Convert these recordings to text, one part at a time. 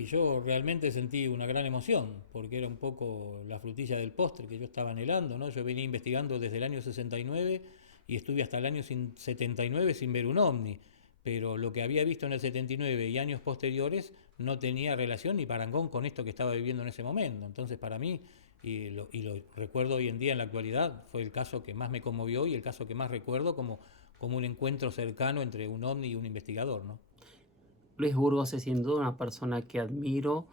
Sí, yo realmente sentí una gran emoción, porque era un poco la frutilla del postre que yo estaba anhelando, ¿no? Yo venía investigando desde el año 69 y estuve hasta el año 79 sin ver un ovni, pero lo que había visto en el 79 y años posteriores no tenía relación ni parangón con esto que estaba viviendo en ese momento. Entonces, para mí, y lo recuerdo hoy en día en la actualidad, fue el caso que más me conmovió y el caso que más recuerdo como un encuentro cercano entre un ovni y un investigador, ¿no? Luis Burgos es sin duda una persona que admiro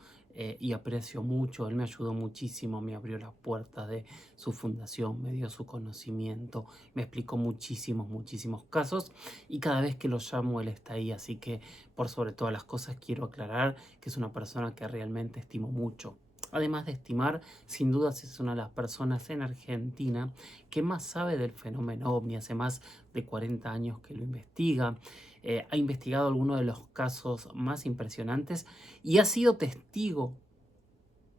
y aprecio mucho. Él me ayudó muchísimo, me abrió las puertas de su fundación, me dio su conocimiento, me explicó muchísimos, muchísimos casos y cada vez que lo llamo él está ahí. Así que por sobre todas las cosas quiero aclarar que es una persona que realmente estimo mucho. Además de estimar, sin dudas es una de las personas en Argentina que más sabe del fenómeno ovni. Hace más de 40 años que lo investiga, ha investigado algunos de los casos más impresionantes y ha sido testigo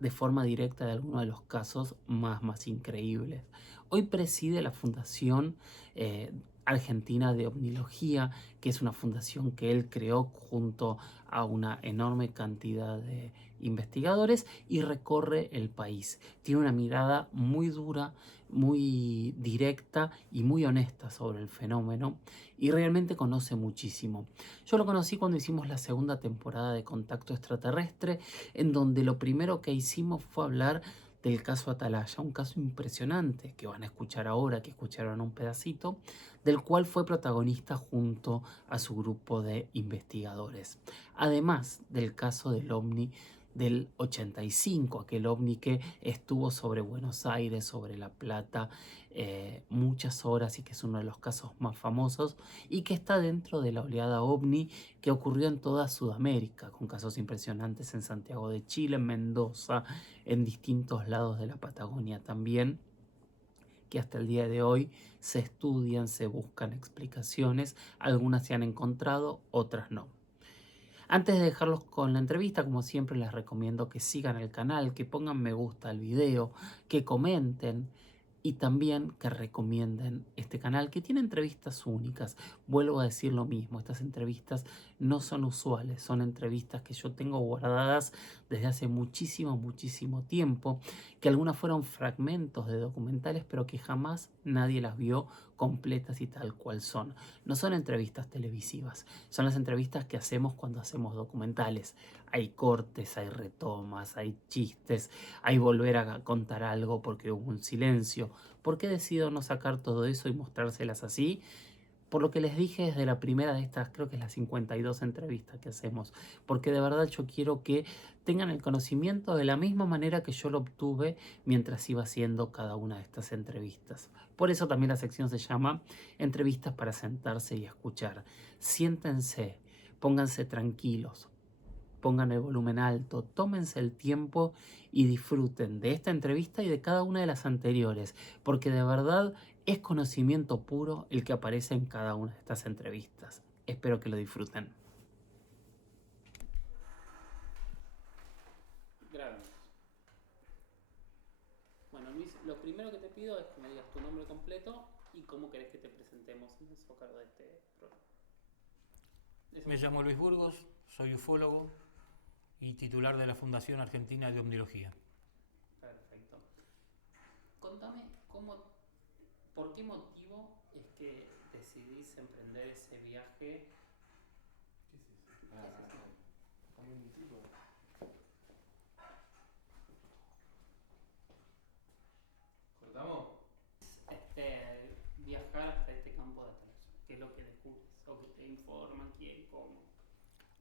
de forma directa de algunos de los casos más increíbles. Hoy preside la Fundación eh, Argentina de Omnilogía, que es una fundación que él creó junto a una enorme cantidad de investigadores y recorre el país. Tiene una mirada muy dura, muy directa y muy honesta sobre el fenómeno y realmente conoce muchísimo. Yo lo conocí cuando hicimos la segunda temporada de Contacto Extraterrestre, en donde lo primero que hicimos fue hablar del caso Atalaya, un caso impresionante que van a escuchar ahora, que escucharon un pedacito, del cual fue protagonista junto a su grupo de investigadores. Además del caso del ovni del 85, aquel ovni que estuvo sobre Buenos Aires, sobre La Plata, muchas horas y que es uno de los casos más famosos y que está dentro de la oleada ovni que ocurrió en toda Sudamérica, con casos impresionantes en Santiago de Chile, en Mendoza, en distintos lados de la Patagonia también, que hasta el día de hoy se estudian, se buscan explicaciones, algunas se han encontrado, otras no. Antes de dejarlos con la entrevista, como siempre les recomiendo que sigan el canal, que pongan me gusta al video, que comenten y también que recomienden este canal que tiene entrevistas únicas. Vuelvo a decir lo mismo, estas entrevistas no son usuales, son entrevistas que yo tengo guardadas desde hace muchísimo, muchísimo tiempo, que algunas fueron fragmentos de documentales, pero que jamás nadie las vio completas y tal cual son. No son entrevistas televisivas, son las entrevistas que hacemos cuando hacemos documentales. Hay cortes, hay retomas, hay chistes, hay volver a contar algo porque hubo un silencio. ¿Por qué decido no sacar todo eso y mostrárselas así? Por lo que les dije desde la primera de estas, creo que es la 52 entrevistas que hacemos, porque de verdad yo quiero que tengan el conocimiento de la misma manera que yo lo obtuve mientras iba haciendo cada una de estas entrevistas. Por eso también la sección se llama Entrevistas para sentarse y escuchar. Siéntense, pónganse tranquilos, pongan el volumen alto, tómense el tiempo y disfruten de esta entrevista y de cada una de las anteriores, porque de verdad es conocimiento puro el que aparece en cada una de estas entrevistas. Espero que lo disfruten. Grabemos. Bueno, Luis, lo primero que te pido es que me digas tu nombre completo y cómo querés que te presentemos en el zócalo de este programa. Eso Me es llamo todo. Luis Burgos, soy ufólogo y titular de la Fundación Argentina de Omnilogía. Perfecto. Contame por qué motivo es que decidís emprender ese viaje. ¿Qué es eso? Como un tipo. ¿Cortamos? Viajar hasta este campo de atalaya. ¿Qué es lo que descubres? ¿O que te informan? ¿Quién? ¿Cómo?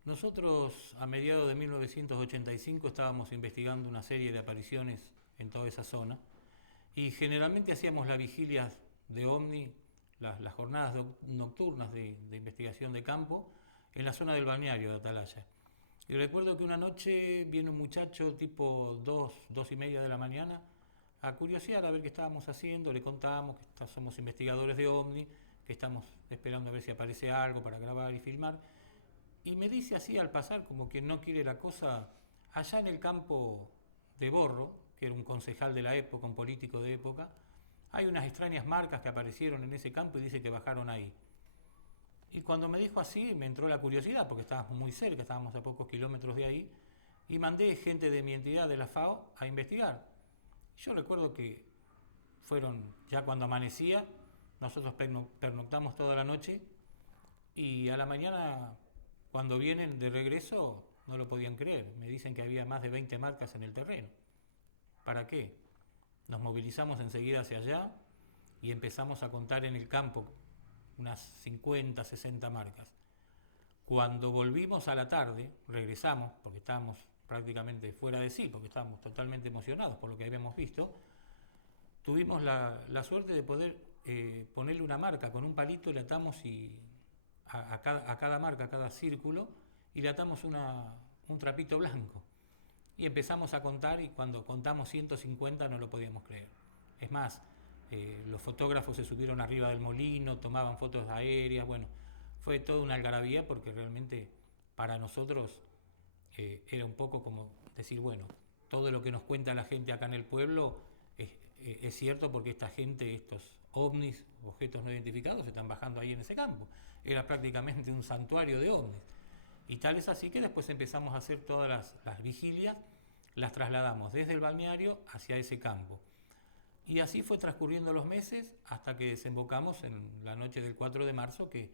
Nosotros a mediados de 1985 estábamos investigando una serie de apariciones en toda esa zona y generalmente hacíamos las vigilias de OVNI, las jornadas nocturnas de investigación de campo en la zona del balneario de Atalaya. Y recuerdo que una noche viene un muchacho tipo 2:30 de la mañana a curiosear a ver qué estábamos haciendo, le contábamos que somos investigadores de OVNI, que estamos esperando a ver si aparece algo para grabar y filmar. Y me dice así al pasar, como que no quiere la cosa, allá en el campo de Borro, que era un concejal de la época, un político de época, hay unas extrañas marcas que aparecieron en ese campo y dice que bajaron ahí. Y cuando me dijo así, me entró la curiosidad, porque estábamos muy cerca, estábamos a pocos kilómetros de ahí, y mandé gente de mi entidad, de la FAO, a investigar. Yo recuerdo que fueron, ya cuando amanecía, nosotros pernoctamos toda la noche y a la mañana, cuando vienen de regreso, no lo podían creer. Me dicen que había más de 20 marcas en el terreno. ¿Para qué? Nos movilizamos enseguida hacia allá y empezamos a contar en el campo unas 50, 60 marcas. Cuando volvimos a la tarde, regresamos, porque estábamos prácticamente fuera de sí, porque estábamos totalmente emocionados por lo que habíamos visto, tuvimos la suerte de poder ponerle una marca con un palito, le atamos a cada marca, a cada círculo, y le atamos un trapito blanco. Y empezamos a contar y cuando contamos 150 no lo podíamos creer. Es más, los fotógrafos se subieron arriba del molino, tomaban fotos aéreas, bueno, fue toda una algarabía porque realmente para nosotros era un poco como decir, bueno, todo lo que nos cuenta la gente acá en el pueblo es cierto porque esta gente, estos ovnis, objetos no identificados, se están bajando ahí en ese campo. Era prácticamente un santuario de ovnis. Y tal es así que después empezamos a hacer todas las vigilias, las trasladamos desde el balneario hacia ese campo. Y así fue transcurriendo los meses hasta que desembocamos en la noche del 4 de marzo, que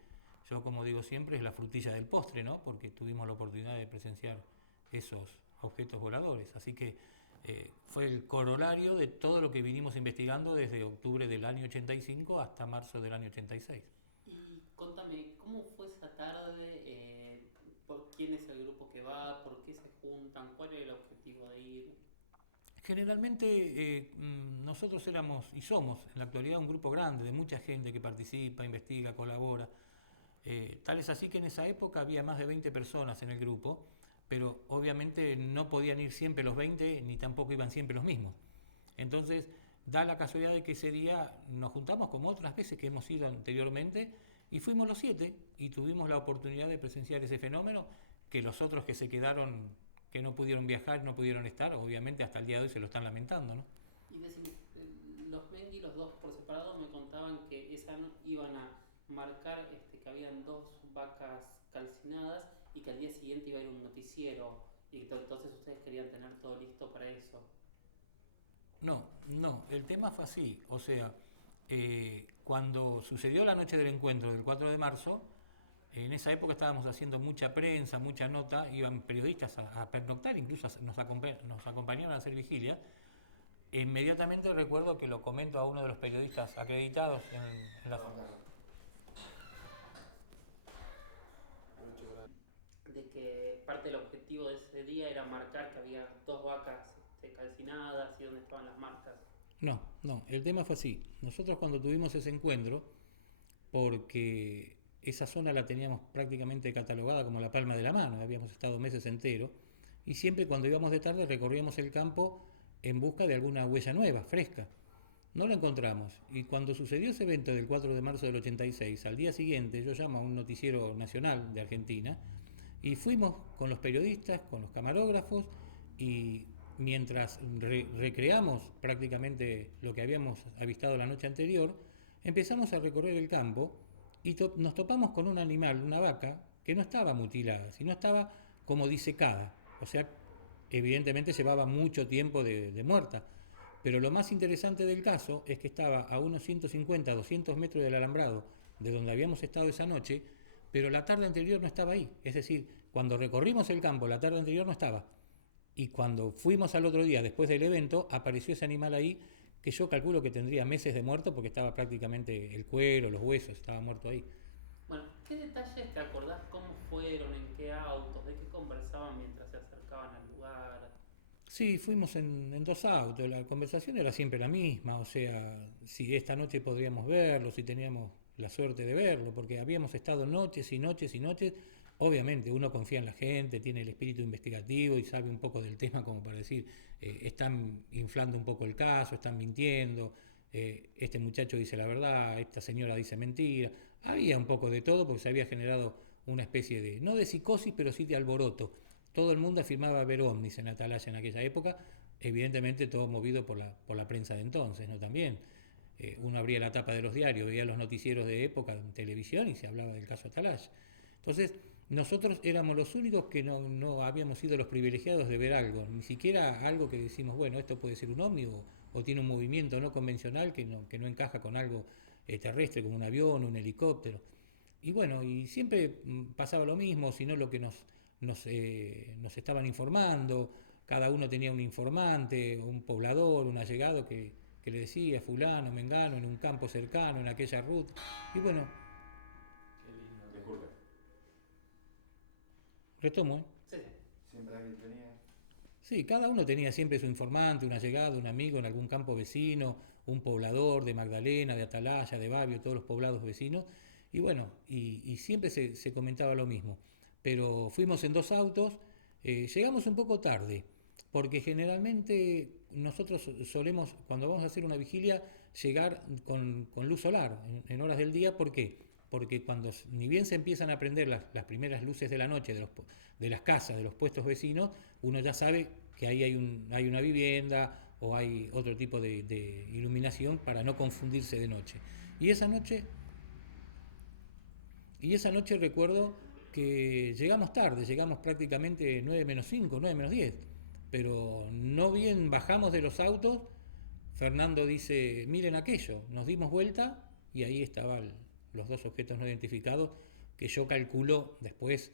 yo, como digo siempre, es la frutilla del postre, ¿no? Porque tuvimos la oportunidad de presenciar esos objetos voladores. Así que fue el corolario de todo lo que vinimos investigando desde octubre del año 85 hasta marzo del año 86. Y contame, ¿cómo fue esa tarde? ¿Quién es el grupo que va? ¿Por qué se juntan? ¿Cuál era el objetivo de ir? Generalmente nosotros éramos y somos en la actualidad un grupo grande de mucha gente que participa, investiga, colabora. Tal es así que en esa época había más de 20 personas en el grupo, pero obviamente no podían ir siempre los 20 ni tampoco iban siempre los mismos. Entonces da la casualidad de que ese día nos juntamos como otras veces que hemos ido anteriormente y fuimos los 7 y tuvimos la oportunidad de presenciar ese fenómeno que los otros que se quedaron, que no pudieron viajar, no pudieron estar, obviamente hasta el día de hoy se lo están lamentando, ¿no? Y decime, los Mengi, los dos por separado, me contaban que iban a marcar que habían 2 vacas calcinadas y que al día siguiente iba a ir un noticiero y entonces ustedes querían tener todo listo para eso. No, el tema fue así, o sea, cuando sucedió la noche del encuentro del 4 de marzo, en esa época estábamos haciendo mucha prensa, mucha nota, iban periodistas a pernoctar, incluso nos acompañaron a hacer vigilia. Inmediatamente recuerdo que lo comento a uno de los periodistas acreditados en la... De que parte del objetivo de ese día era marcar que había 2 vacas calcinadas y dónde estaban las marcas. No, el tema fue así. Nosotros cuando tuvimos ese encuentro, porque esa zona la teníamos prácticamente catalogada como la palma de la mano, habíamos estado meses enteros, y siempre cuando íbamos de tarde recorríamos el campo en busca de alguna huella nueva, fresca. No la encontramos, y cuando sucedió ese evento del 4 de marzo del 86, al día siguiente yo llamo a un noticiero nacional de Argentina, y fuimos con los periodistas, con los camarógrafos, y mientras recreamos prácticamente lo que habíamos avistado la noche anterior, empezamos a recorrer el campo y nos topamos con un animal, una vaca, que no estaba mutilada, sino estaba como disecada. O sea, evidentemente llevaba mucho tiempo de muerta. Pero lo más interesante del caso es que estaba a unos 150, 200 metros del alambrado de donde habíamos estado esa noche, pero la tarde anterior no estaba ahí. Es decir, cuando recorrimos el campo, la tarde anterior no estaba. Y cuando fuimos al otro día, después del evento, apareció ese animal ahí, que yo calculo que tendría meses de muerto porque estaba prácticamente el cuero, los huesos, estaba muerto ahí. Bueno, ¿qué detalles te acordás? ¿Cómo fueron? ¿En qué autos? ¿De qué conversaban mientras se acercaban al lugar? Sí, fuimos en 2 autos, la conversación era siempre la misma, o sea, si esta noche podríamos verlo, si teníamos la suerte de verlo, porque habíamos estado noches y noches y noches. Obviamente uno confía en la gente, tiene el espíritu investigativo y sabe un poco del tema como para decir, están inflando un poco el caso, están mintiendo, este muchacho dice la verdad, esta señora dice mentira. Había un poco de todo porque se había generado una especie de, no de psicosis, pero sí de alboroto. Todo el mundo afirmaba ver ovnis en Atalaya en aquella época, evidentemente todo movido por la prensa de entonces, ¿no? También uno abría la tapa de los diarios, veía los noticieros de época en televisión y se hablaba del caso Atalaya. Entonces, nosotros éramos los únicos que no habíamos sido los privilegiados de ver algo, ni siquiera algo que decimos, bueno, esto puede ser un ovni o tiene un movimiento no convencional que no encaja con algo terrestre, como un avión, un helicóptero. Y bueno, y siempre pasaba lo mismo, sino lo que nos estaban informando, cada uno tenía un informante, un poblador, un allegado que le decía, fulano, mengano, en un campo cercano, en aquella ruta. Y bueno, Qué lindo. Disculpe. retomo, ¿eh? Sí. Siempre alguien tenía. Sí, cada uno tenía siempre su informante, un allegado, un amigo en algún campo vecino, un poblador de Magdalena, de Atalaya, de Babio, todos los poblados vecinos. Y bueno, y siempre se comentaba lo mismo. Pero fuimos en 2 autos, llegamos un poco tarde, porque generalmente nosotros solemos, cuando vamos a hacer una vigilia, llegar con luz solar en horas del día. ¿Por qué? Porque cuando ni bien se empiezan a prender las primeras luces de la noche de las casas, de los puestos vecinos, uno ya sabe que ahí hay una vivienda o hay otro tipo de iluminación para no confundirse de noche. Y esa noche, recuerdo que llegamos tarde, llegamos prácticamente 9 menos 5, 9 menos 10, pero no bien bajamos de los autos, Fernando dice, miren aquello, nos dimos vuelta y ahí estaban los 2 objetos no identificados que yo calculo después,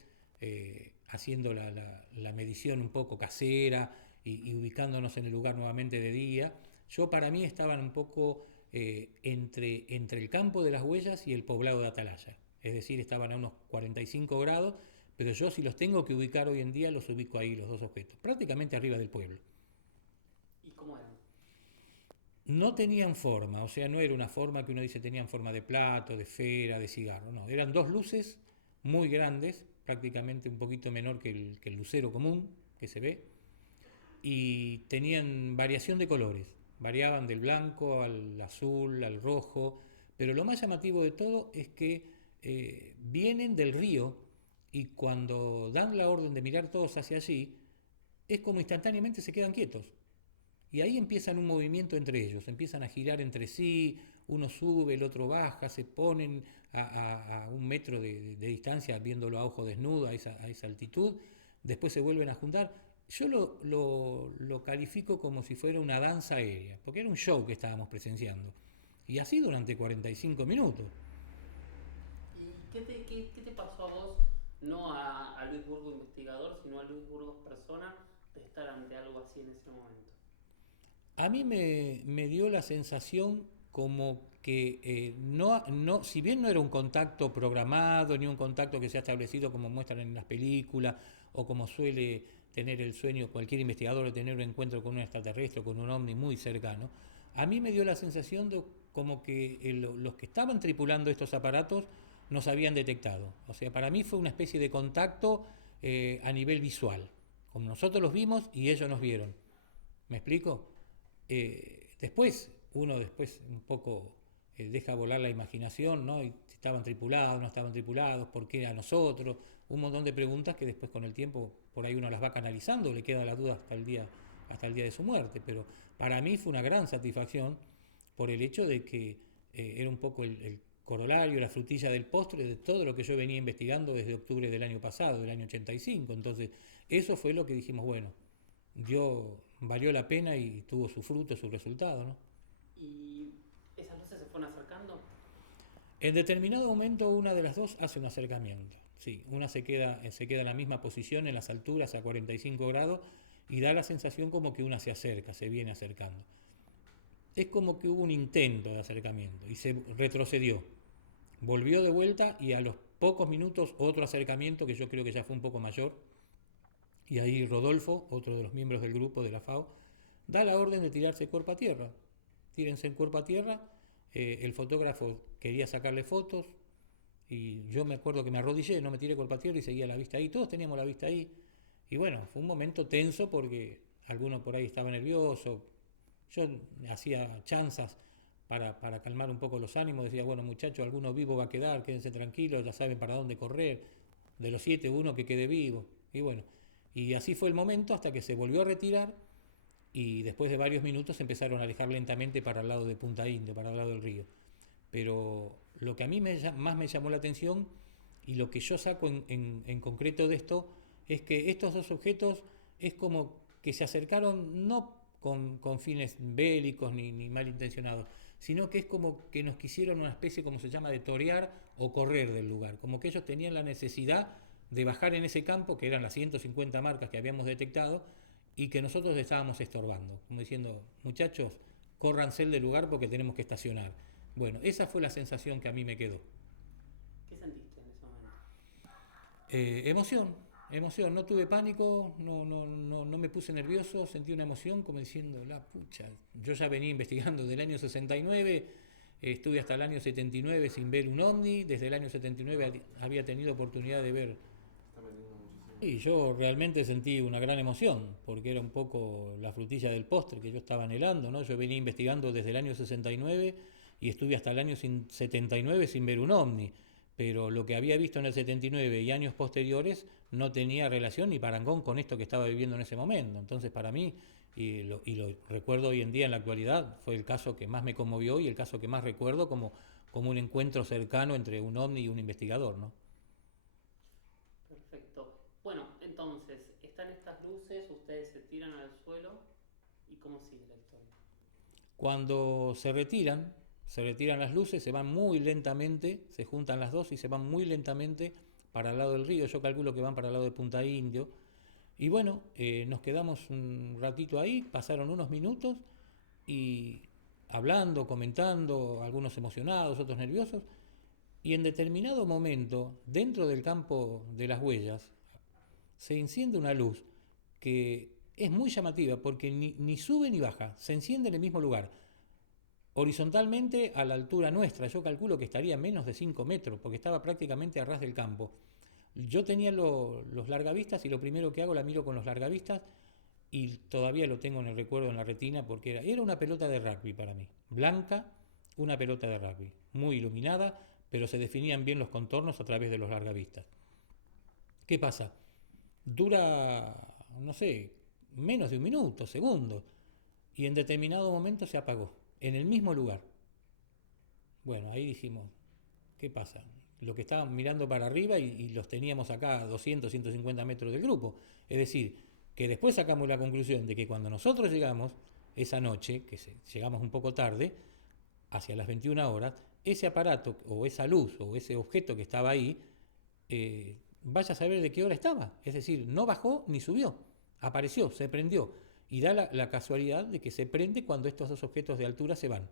haciendo la medición un poco casera y ubicándonos en el lugar nuevamente de día. Yo para mí estaban un poco entre el campo de las huellas y el poblado de Atalaya. Es decir, estaban a unos 45 grados, pero yo si los tengo que ubicar hoy en día, los ubico ahí, los 2 objetos, prácticamente arriba del pueblo. ¿Y cómo eran? No tenían forma, o sea, no era una forma que uno dice tenían forma de plato, de esfera, de cigarro, no, eran 2 luces muy grandes, prácticamente un poquito menor que el lucero común que se ve, y tenían variación de colores, variaban del blanco al azul, al rojo, pero lo más llamativo de todo es que vienen del río y cuando dan la orden de mirar todos hacia allí, es como instantáneamente se quedan quietos. Y ahí empiezan un movimiento entre ellos, empiezan a girar entre sí, uno sube, el otro baja, se ponen a 1 metro de distancia viéndolo a ojo desnudo a esa altitud, después se vuelven a juntar. Yo lo califico como si fuera una danza aérea, porque era un show que estábamos presenciando. Y así durante 45 minutos. ¿Y qué te pasó a vos, no a Luis Burgo investigador, sino a Luis Burgos persona, de estar ante algo así en ese momento? A mí me dio la sensación como que si bien no era un contacto programado, ni un contacto que se ha establecido como muestran en las películas, o como suele tener el sueño cualquier investigador de tener un encuentro con un extraterrestre o con un ovni muy cercano, a mí me dio la sensación de como que los que estaban tripulando estos aparatos nos habían detectado. O sea, para mí fue una especie de contacto a nivel visual, como nosotros los vimos y ellos nos vieron. ¿Me explico? Después, uno después un poco deja volar la imaginación, ¿no? Y si estaban tripulados, no estaban tripulados, por qué a nosotros, un montón de preguntas que después con el tiempo por ahí uno las va canalizando, le queda la duda hasta el día de su muerte, pero para mí fue una gran satisfacción por el hecho de que era un poco el corolario, la frutilla del postre de todo lo que yo venía investigando desde octubre del año pasado, del año 85. Entonces, eso fue lo que dijimos, bueno, valió la pena y tuvo su fruto, su resultado, ¿no? ¿Y esas luces se fueron acercando? En determinado momento una de las dos hace un acercamiento. Sí, una se queda en la misma posición en las alturas a 45 grados y da la sensación como que una se acerca, se viene acercando. Es como que hubo un intento de acercamiento y se retrocedió. Volvió de vuelta y a los pocos minutos otro acercamiento que yo creo que ya fue un poco mayor. Y ahí Rodolfo, otro de los miembros del grupo de la FAO, da la orden de tirarse cuerpo a tierra. Tírense en cuerpo a tierra. El fotógrafo quería sacarle fotos y yo me acuerdo que me arrodillé, no me tiré cuerpo a tierra y seguía la vista ahí. Todos teníamos la vista ahí. Y bueno, fue un momento tenso porque alguno por ahí estaba nervioso. Yo hacía chanzas para calmar un poco los ánimos. Decía, bueno muchachos, alguno vivo va a quedar, quédense tranquilos, ya saben para dónde correr. De los 7, uno que quede vivo. Y bueno, y así fue el momento hasta que se volvió a retirar y después de varios minutos empezaron a alejar lentamente para el lado de Punta Indio, para el lado del río. Pero lo que a mí más me llamó la atención Y lo que yo saco en concreto de esto es que estos dos objetos es como que se acercaron no con fines bélicos ni malintencionados, sino que es como que nos quisieron una especie, como se llama, de torear o correr del lugar, como que ellos tenían la necesidad de bajar en ese campo, que eran las 150 marcas que habíamos detectado, y que nosotros estábamos estorbando, como diciendo, muchachos, córranse del lugar porque tenemos que estacionar. Bueno, esa fue la sensación que a mí me quedó. ¿Qué sentiste en ese momento? Emoción, no tuve pánico, no me puse nervioso, sentí una emoción como diciendo, la pucha, yo ya venía investigando del año 69, estuve hasta el año 79 sin ver un ovni, desde el año 79 había tenido oportunidad de ver. Está aprendiendo muchísimo. Y yo realmente sentí una gran emoción, porque era un poco la frutilla del postre que yo estaba anhelando, ¿no? Yo venía investigando desde el año 69 y estuve hasta el año 79 sin ver un ovni, pero lo que había visto en el 79 y años posteriores no tenía relación ni parangón con esto que estaba viviendo en ese momento. Entonces para mí, y lo recuerdo hoy en día en la actualidad, fue el caso que más me conmovió y el caso que más recuerdo como un encuentro cercano entre un ovni y un investigador, ¿no? Perfecto. Bueno, entonces, están estas luces, ustedes se tiran al suelo y ¿cómo sigue la historia? Cuando se retiran las luces, se van muy lentamente, se juntan las dos y se van muy lentamente para el lado del río. Yo calculo que van para el lado de Punta Indio. Y bueno, nos quedamos un ratito ahí, pasaron unos minutos y hablando, comentando, algunos emocionados, otros nerviosos. Y en determinado momento, dentro del campo de las huellas, se enciende una luz que es muy llamativa porque ni sube ni baja, se enciende en el mismo lugar, horizontalmente a la altura nuestra. Yo calculo que estaría a menos de 5 metros porque estaba prácticamente a ras del campo. Yo tenía los largavistas y lo primero que hago la miro con los largavistas y todavía lo tengo en el recuerdo en la retina porque era una pelota de rugby para mí, blanca, una pelota de rugby, muy iluminada, pero se definían bien los contornos a través de los largavistas. ¿Qué pasa? Dura, no sé, menos de un minuto, segundos, y en determinado momento se apagó, en el mismo lugar. Bueno, ahí dijimos, ¿qué pasa? Lo que estaban mirando para arriba y los teníamos acá a 200, 150 metros del grupo. Es decir, que después sacamos la conclusión de que cuando nosotros llegamos, esa noche, llegamos un poco tarde, hacia las 21 horas, ese aparato o esa luz o ese objeto que estaba ahí, vaya a saber de qué hora estaba. Es decir, no bajó ni subió, apareció, se prendió. Y da la casualidad de que se prende cuando estos dos objetos de altura se van.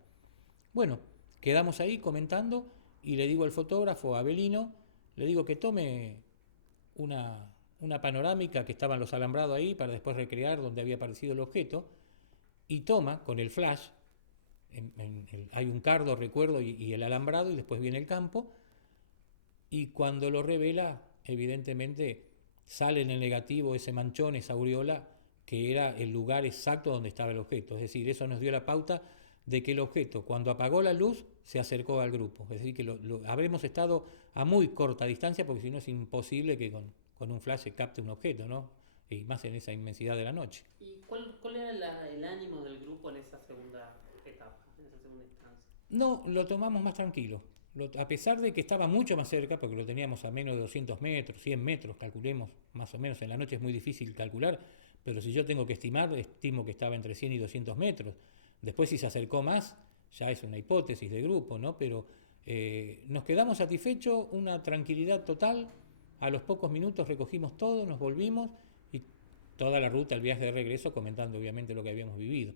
Bueno, quedamos ahí comentando y le digo al fotógrafo, a Abelino, le digo que tome una panorámica que estaban los alambrados ahí para después recrear donde había aparecido el objeto y toma con el flash, hay un cardo, recuerdo, y el alambrado y después viene el campo y cuando lo revela, evidentemente sale en el negativo ese manchón, esa aureola, que era el lugar exacto donde estaba el objeto. Es decir, eso nos dio la pauta de que el objeto, cuando apagó la luz, se acercó al grupo. Es decir, que habremos estado a muy corta distancia, porque si no es imposible que con un flash se capte un objeto, ¿no? Y más en esa inmensidad de la noche. ¿Y cuál era el ánimo del grupo en esa segunda etapa, en esa segunda instancia? No, lo tomamos más tranquilo. A pesar de que estaba mucho más cerca, porque lo teníamos a menos de 200 metros, 100 metros, calculemos, más o menos, en la noche es muy difícil calcular, pero si yo tengo que estimar, estimo que estaba entre 100 y 200 metros. Después si se acercó más, ya es una hipótesis de grupo, ¿no? Pero nos quedamos satisfechos, una tranquilidad total. A los pocos minutos recogimos todo, nos volvimos y toda la ruta, el viaje de regreso, comentando obviamente lo que habíamos vivido.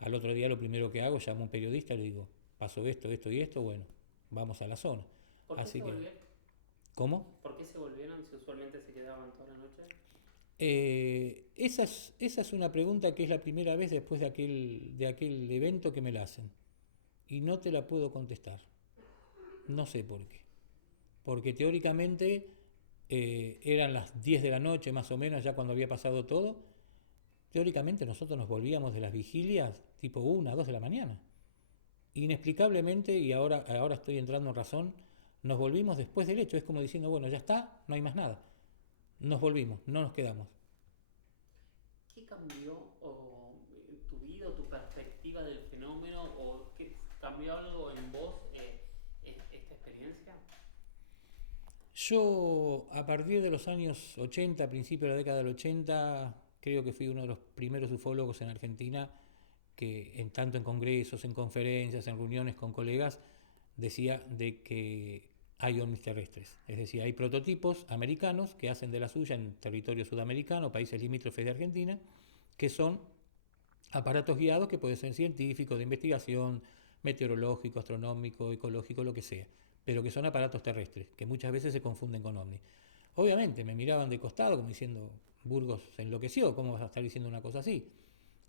Al otro día lo primero que hago, llamo a un periodista y le digo, pasó esto, esto y esto, bueno, vamos a la zona. ¿Por qué Así se que, volvieron? ¿cómo? ¿Por qué se volvieron si usualmente se quedaban toda la noche? Esa es una pregunta que es la primera vez después de aquel evento que me la hacen. Y no te la puedo contestar. No sé por qué. Porque teóricamente eran las 10 de la noche más o menos, ya cuando había pasado todo. Teóricamente nosotros nos volvíamos de las vigilias tipo 1, 2 de la mañana. Inexplicablemente, y ahora estoy entrando en razón, nos volvimos después del hecho. Es como diciendo, bueno, ya está, no hay más nada. Nos volvimos, no nos quedamos. ¿Qué cambió tu vida, tu perspectiva del fenómeno, o qué cambió algo en vos esta experiencia? Yo, a partir de los años 80, a principios de la década del 80, creo que fui uno de los primeros ufólogos en Argentina que, tanto en congresos, en conferencias, en reuniones con colegas, decía de que hay ovnis terrestres. Es decir, hay prototipos americanos que hacen de la suya en territorio sudamericano, países limítrofes de Argentina, que son aparatos guiados que pueden ser científicos, de investigación, meteorológico, astronómico, ecológico, lo que sea, pero que son aparatos terrestres, que muchas veces se confunden con ovnis. Obviamente me miraban de costado como diciendo, Burgos se enloqueció, ¿cómo vas a estar diciendo una cosa así?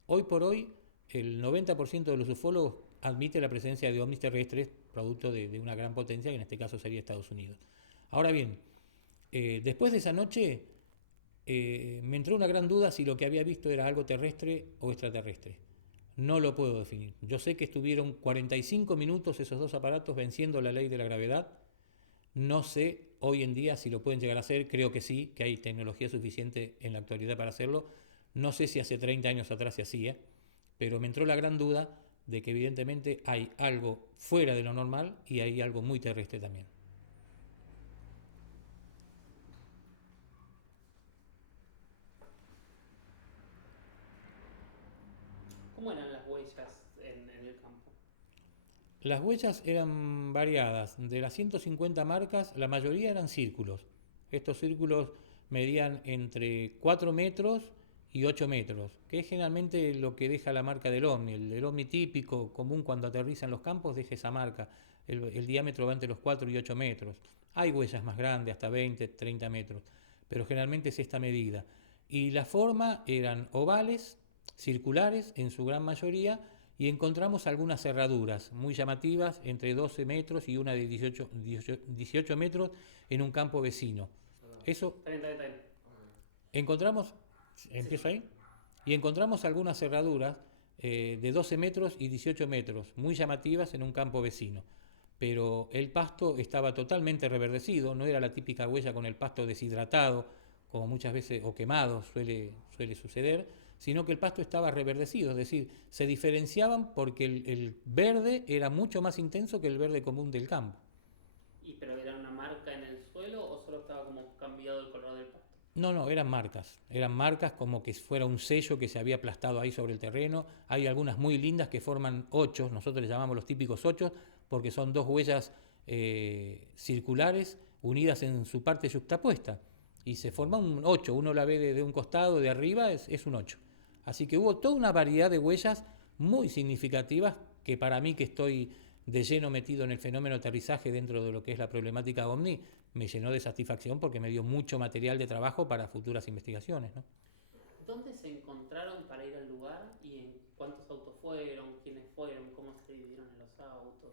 Hoy por hoy, el 90% de los ufólogos admite la presencia de ovnis terrestres, producto de una gran potencia, que en este caso sería Estados Unidos. Ahora bien, después de esa noche, me entró una gran duda si lo que había visto era algo terrestre o extraterrestre. No lo puedo definir. Yo sé que estuvieron 45 minutos esos dos aparatos venciendo la ley de la gravedad. No sé hoy en día si lo pueden llegar a hacer, creo que sí, que hay tecnología suficiente en la actualidad para hacerlo. No sé si hace 30 años atrás se hacía, pero me entró la gran duda de que evidentemente hay algo fuera de lo normal y hay algo muy terrestre también. ¿Cómo eran las huellas en el campo? Las huellas eran variadas. De las 150 marcas, la mayoría eran círculos. Estos círculos medían entre 4 metros y 8 metros, que es generalmente lo que deja la marca del ovni. El ovni típico, común cuando aterriza en los campos, deja esa marca. El diámetro va entre los 4 y 8 metros. Hay huellas más grandes, hasta 20, 30 metros, pero generalmente es esta medida. Y la forma eran ovales, circulares en su gran mayoría, y encontramos algunas cerraduras muy llamativas entre 12 metros y una de 18 metros en un campo vecino. Eso Está bien. encontramos, empiezo ahí, y encontramos algunas cerraduras de 12 metros y 18 metros, muy llamativas en un campo vecino. Pero el pasto estaba totalmente reverdecido, no era la típica huella con el pasto deshidratado, como muchas veces, o quemado suele suceder, sino que el pasto estaba reverdecido, es decir, se diferenciaban porque el verde era mucho más intenso que el verde común del campo. ¿Y pero era una marca en el suelo o solo estaba como cambiado el color del pasto? No, no, eran marcas como que fuera un sello que se había aplastado ahí sobre el terreno. Hay algunas muy lindas que forman ochos, nosotros les llamamos los típicos ochos, porque son dos huellas circulares unidas en su parte yuxtapuesta. Y se forma un 8, uno la ve de un costado, de arriba, es un 8. Así que hubo toda una variedad de huellas muy significativas que para mí, que estoy de lleno metido en el fenómeno aterrizaje dentro de lo que es la problemática OVNI, me llenó de satisfacción porque me dio mucho material de trabajo para futuras investigaciones, ¿no? ¿Dónde se encontraron para ir al lugar y en cuántos autos fueron, quiénes fueron, cómo se dividieron en los autos?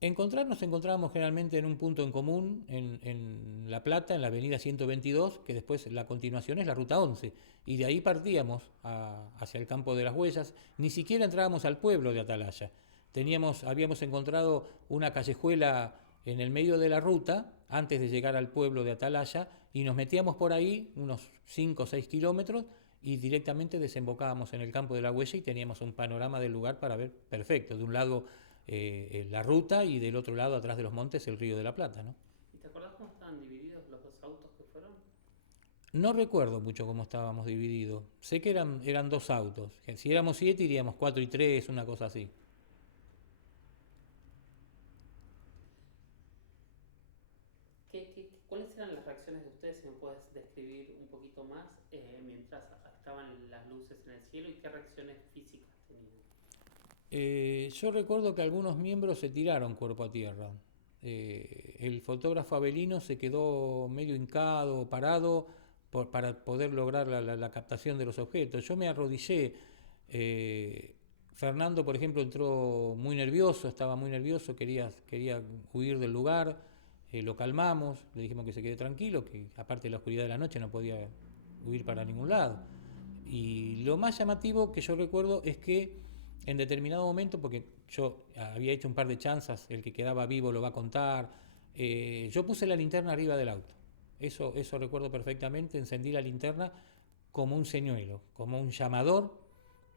Nos encontrábamos generalmente en un punto en común, en La Plata, en la avenida 122, que después la continuación es la ruta 11, y de ahí partíamos hacia el campo de las huellas, ni siquiera entrábamos al pueblo de Atalaya. Habíamos encontrado una callejuela en el medio de la ruta, antes de llegar al pueblo de Atalaya, y nos metíamos por ahí unos 5 o 6 kilómetros y directamente desembocábamos en el campo de la huella y teníamos un panorama del lugar para ver perfecto. De un lado la ruta y del otro lado, atrás de los montes, el río de la Plata, ¿no? ¿Y te acordás cómo estaban divididos los dos autos que fueron? No recuerdo mucho cómo estábamos divididos. Sé que eran dos autos. Si éramos 7, iríamos 4 y 3, una cosa así. ¿Cuáles eran las reacciones de ustedes? Si me puedes describir un poquito más mientras estaban las luces en el cielo y qué reacciones físicas tenían. Yo recuerdo que algunos miembros se tiraron cuerpo a tierra. El fotógrafo Avelino se quedó medio hincado, parado, para poder lograr la captación de los objetos. Yo me arrodillé. Fernando, por ejemplo, entró muy nervioso, estaba muy nervioso, quería huir del lugar. Lo calmamos, le dijimos que se quede tranquilo, que aparte de la oscuridad de la noche no podía huir para ningún lado. Y lo más llamativo que yo recuerdo es que en determinado momento, porque yo había hecho un par de chanzas, el que quedaba vivo lo va a contar, yo puse la linterna arriba del auto. Eso recuerdo perfectamente, encendí la linterna como un señuelo, como un llamador,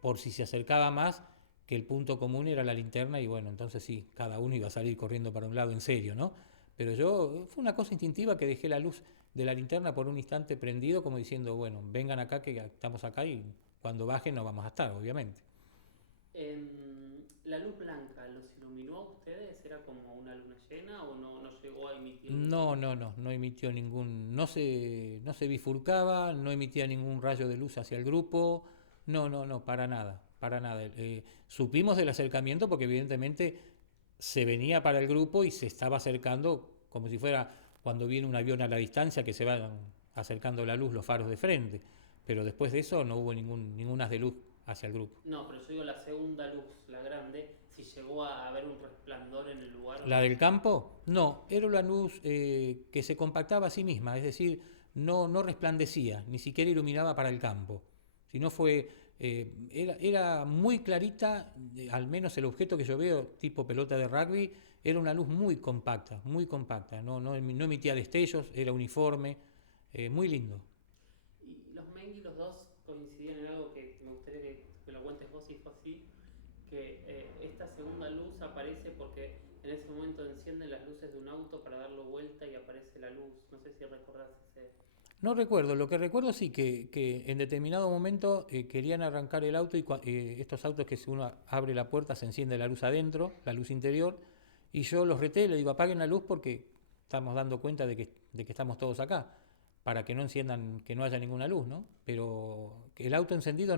por si se acercaba más, que el punto común era la linterna, y bueno, entonces sí, cada uno iba a salir corriendo para un lado en serio, ¿no? Pero yo, fue una cosa instintiva que dejé la luz de la linterna por un instante prendido, como diciendo, bueno, vengan acá que estamos acá y cuando bajen no vamos a estar, obviamente. ¿La luz blanca los iluminó a ustedes? ¿Era como una luna llena o no llegó a emitir? No emitió no se bifurcaba, no emitía ningún rayo de luz hacia el grupo, no, para nada, para nada. Supimos del acercamiento porque evidentemente se venía para el grupo y se estaba acercando como si fuera cuando viene un avión a la distancia que se van acercando la luz, los faros de frente, pero después de eso no hubo ningún haz de luz hacia el grupo. No, pero yo digo la segunda luz, la grande, si llegó a haber un resplandor en el lugar. ¿La del campo? No, era una luz que se compactaba a sí misma, es decir, no resplandecía, ni siquiera iluminaba para el campo, sino era muy clarita, al menos el objeto que yo veo, tipo pelota de rugby, era una luz muy compacta, no emitía destellos, era uniforme, muy lindo. Y los Mengui, los dos coincidían en algo que me gustaría que lo cuentes vos si fue así, que esta segunda luz aparece porque en ese momento encienden las luces de un auto para darlo vuelta y aparece la luz. No sé si recordás ese. No recuerdo, lo que recuerdo sí que en determinado momento querían arrancar el auto y estos autos que si uno abre la puerta se enciende la luz adentro, la luz interior, y yo los reté, le digo apaguen la luz porque estamos dando cuenta de que estamos todos acá, para que no enciendan, que no haya ninguna luz, ¿no? Pero el auto encendido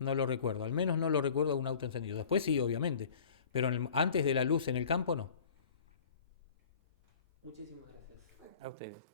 no lo recuerdo, al menos no lo recuerdo un auto encendido. Después sí, obviamente, pero antes de la luz en el campo no. Muchísimas gracias. A ustedes.